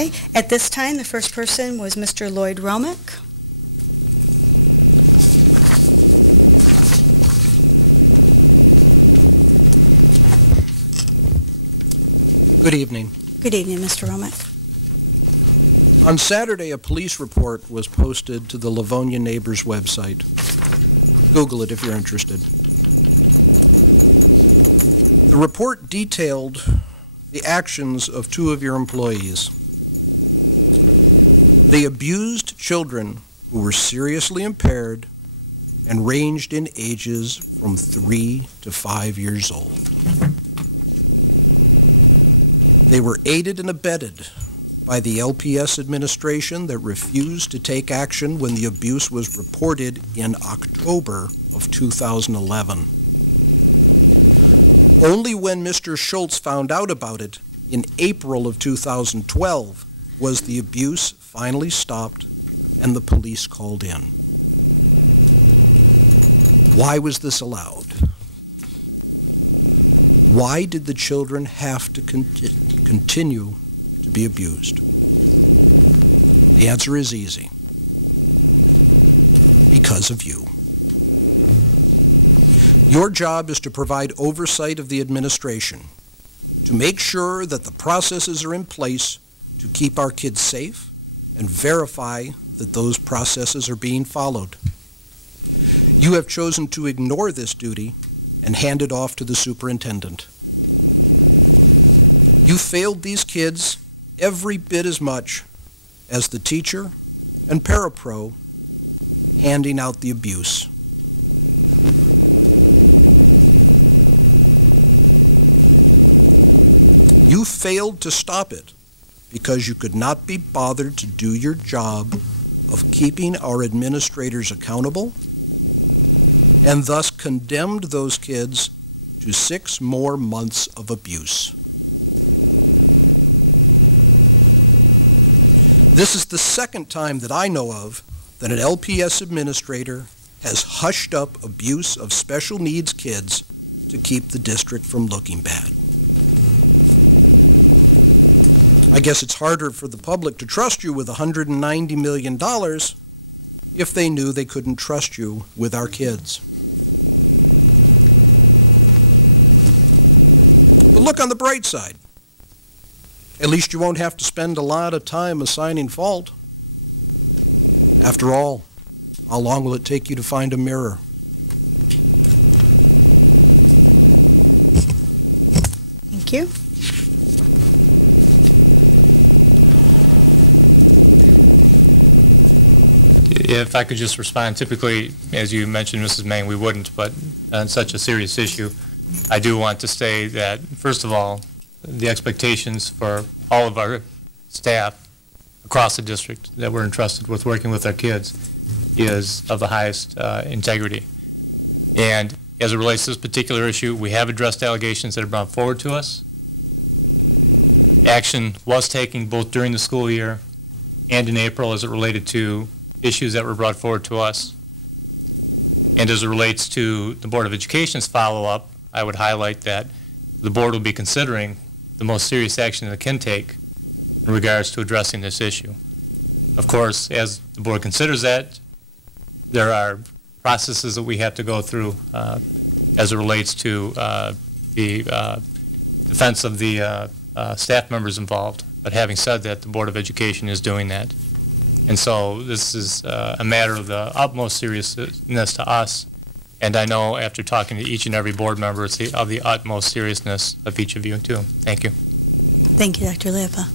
Okay. At this time, the first person was Mr. Lloyd Romick. Good evening. Good evening, Mr. Romick. On Saturday, a police report was posted to the Livonia Neighbors website. Google it if you're interested. The report detailed the actions of two of your employees. They abused children who were seriously impaired and ranged in ages from 3 to 5 years old. They were aided and abetted by the LPS administration that refused to take action when the abuse was reported in October of 2011. Only when Mr. Schultz found out about it in April of 2012 was the abuse finally stopped and the police called in. Why was this allowed? Why did the children have to continue to be abused? The answer is easy. Because of you. Your job is to provide oversight of the administration, to make sure that the processes are in place to keep our kids safe and verify that those processes are being followed. You have chosen to ignore this duty and hand it off to the superintendent. You failed these kids every bit as much as the teacher and parapro handing out the abuse. You failed to stop it because you could not be bothered to do your job of keeping our administrators accountable, and thus condemned those kids to 6 more months of abuse. This is the second time that I know of that an LPS administrator has hushed up abuse of special needs kids to keep the district from looking bad. I guess it's harder for the public to trust you with $190 million if they knew they couldn't trust you with our kids. But look on the bright side. At least you won't have to spend a lot of time assigning fault. After all, how long will it take you to find a mirror? Thank you. If I could just respond, typically, as you mentioned, Mrs. Mang, we wouldn't, but on such a serious issue, I do want to say that, first of all, the expectations for all of our staff across the district that we're entrusted with working with our kids is of the highest integrity. And as it relates to this particular issue, we have addressed allegations that are brought forward to us. Action was taken both during the school year and in April as it related to issues that were brought forward to us. And as it relates to the Board of Education's follow-up, I would highlight that the board will be considering the most serious action that it can take in regards to addressing this issue. Of course, as the board considers that, there are processes that we have to go through as it relates to the defense of the staff members involved. But having said that, the Board of Education is doing that. And so this is a matter of the utmost seriousness to us. And I know after talking to each and every board member, it's of the utmost seriousness of each of you, too. Thank you. Thank you, Dr. Leapa.